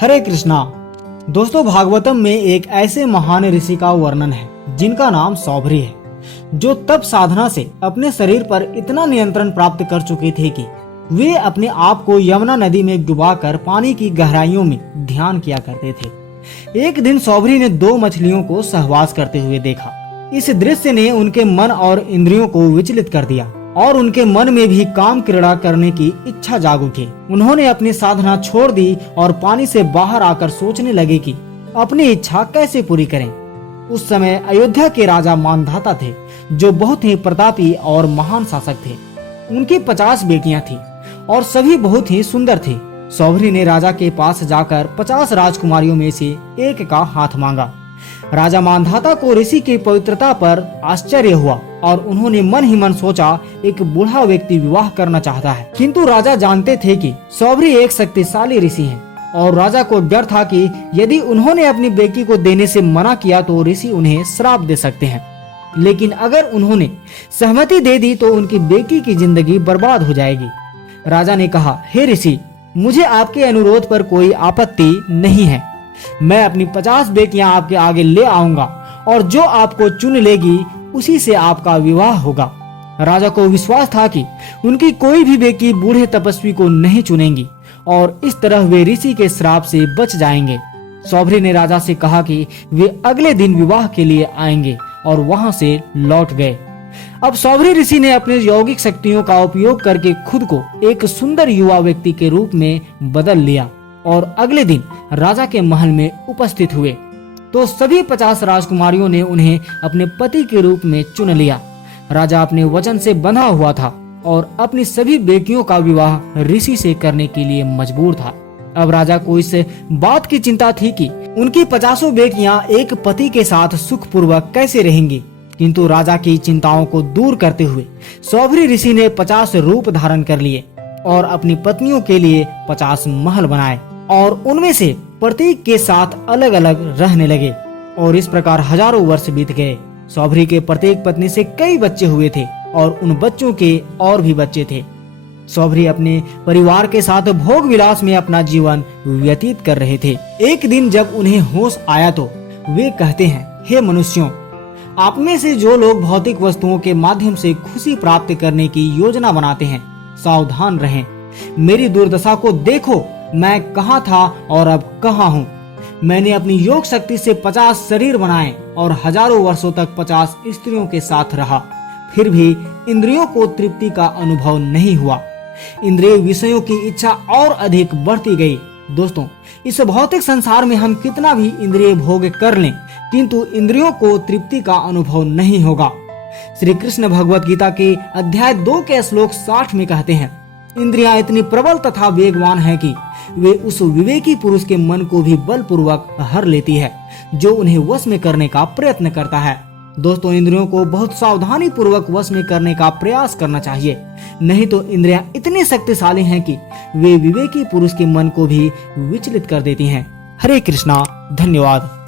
हरे कृष्णा। दोस्तों, भागवतम में एक ऐसे महान ऋषि का वर्णन है जिनका नाम सौभरी है, जो तप साधना से अपने शरीर पर इतना नियंत्रण प्राप्त कर चुके थे कि वे अपने आप को यमुना नदी में डुबाकर पानी की गहराइयों में ध्यान किया करते थे। एक दिन सौभरी ने 2 मछलियों को सहवास करते हुए देखा। इस दृश्य ने उनके मन और इंद्रियों को विचलित कर दिया और उनके मन में भी काम क्रीड़ा करने की इच्छा जाग उठी। उन्होंने अपनी साधना छोड़ दी और पानी से बाहर आकर सोचने लगे कि अपनी इच्छा कैसे पूरी करें। उस समय अयोध्या के राजा मानधाता थे, जो बहुत ही प्रतापी और महान शासक थे। उनकी 50 बेटियां थी और सभी बहुत ही सुंदर थी। सौभरी ने राजा के पास जाकर 50 राजकुमारियों में से एक का हाथ मांगा। राजा मानधाता को ऋषि की पवित्रता पर आश्चर्य हुआ और उन्होंने मन ही मन सोचा, एक बूढ़ा व्यक्ति विवाह करना चाहता है। किंतु राजा जानते थे कि सौभरी एक शक्तिशाली ऋषि हैं और राजा को डर था कि यदि उन्होंने अपनी बेटी को देने से मना किया तो ऋषि उन्हें श्राप दे सकते हैं। लेकिन अगर उन्होंने सहमति दे दी तो उनकी बेटी की जिंदगी बर्बाद हो जाएगी। राजा ने कहा, हे ऋषि, मुझे आपके अनुरोध पर कोई आपत्ति नहीं है। मैं अपनी 50 बेटियां आपके आगे ले आऊंगा और जो आपको चुन लेगी उसी से आपका विवाह होगा। राजा को विश्वास था कि उनकी कोई भी बेटी बूढ़े तपस्वी को नहीं चुनेंगी और इस तरह वे ऋषि के श्राप से बच जाएंगे। सौभरी ने राजा से कहा कि वे अगले दिन विवाह के लिए आएंगे और वहां से लौट गए। अब सौभरी ऋषि ने अपने यौगिक शक्तियों का उपयोग करके खुद को एक सुंदर युवा व्यक्ति के रूप में बदल लिया और अगले दिन राजा के महल में उपस्थित हुए तो सभी 50 राजकुमारियों ने उन्हें अपने पति के रूप में चुन लिया। राजा अपने वचन से बंधा हुआ था और अपनी सभी बेटियों का विवाह ऋषि से करने के लिए मजबूर था। अब राजा को इस बात की चिंता थी कि उनकी 50 बेटियां एक पति के साथ सुखपूर्वक कैसे रहेंगी। किंतु राजा की चिंताओं को दूर करते हुए सौभरी ऋषि ने 50 रूप धारण कर लिए और अपनी पत्नियों के लिए 50 महल बनाए और उनमें से प्रत्येक के साथ अलग अलग रहने लगे। और इस प्रकार हजारों वर्ष बीत गए। सौभरी के प्रत्येक पत्नी से कई बच्चे हुए थे और उन बच्चों के और भी बच्चे थे। सौभरी अपने परिवार के साथ भोग विलास में अपना जीवन व्यतीत कर रहे थे। एक दिन जब उन्हें होश आया तो वे कहते हैं, हे मनुष्यों, आप में से जो लोग भौतिक वस्तुओं के माध्यम से खुशी प्राप्त करने की योजना बनाते हैं, सावधान रहें। मेरी दुर्दशा को देखो, मैं कहाँ था और अब कहाँ हूँ। मैंने अपनी योग शक्ति से 50 शरीर बनाए और हजारों वर्षों तक 50 स्त्रियों के साथ रहा, फिर भी इंद्रियों को तृप्ति का अनुभव नहीं हुआ। इंद्रिय विषयों की इच्छा और अधिक बढ़ती गई। दोस्तों, इस भौतिक संसार में हम कितना भी इंद्रिय भोग कर लें, किंतु इंद्रियों को तृप्ति का अनुभव नहीं होगा। श्री कृष्ण भगवत गीता के अध्याय 2 के श्लोक 60 में कहते हैं, इंद्रियां इतनी प्रबल तथा वेगवान है कि वे उस विवेकी पुरुष के मन को भी बलपूर्वक हर लेती है, जो उन्हें वश में करने का प्रयत्न करता है। दोस्तों, इंद्रियों को बहुत सावधानी पूर्वक वश में करने का प्रयास करना चाहिए, नहीं तो इंद्रियां इतनी शक्तिशाली हैं कि वे विवेकी पुरुष के मन को भी विचलित कर देती हैं। हरे कृष्णा। धन्यवाद।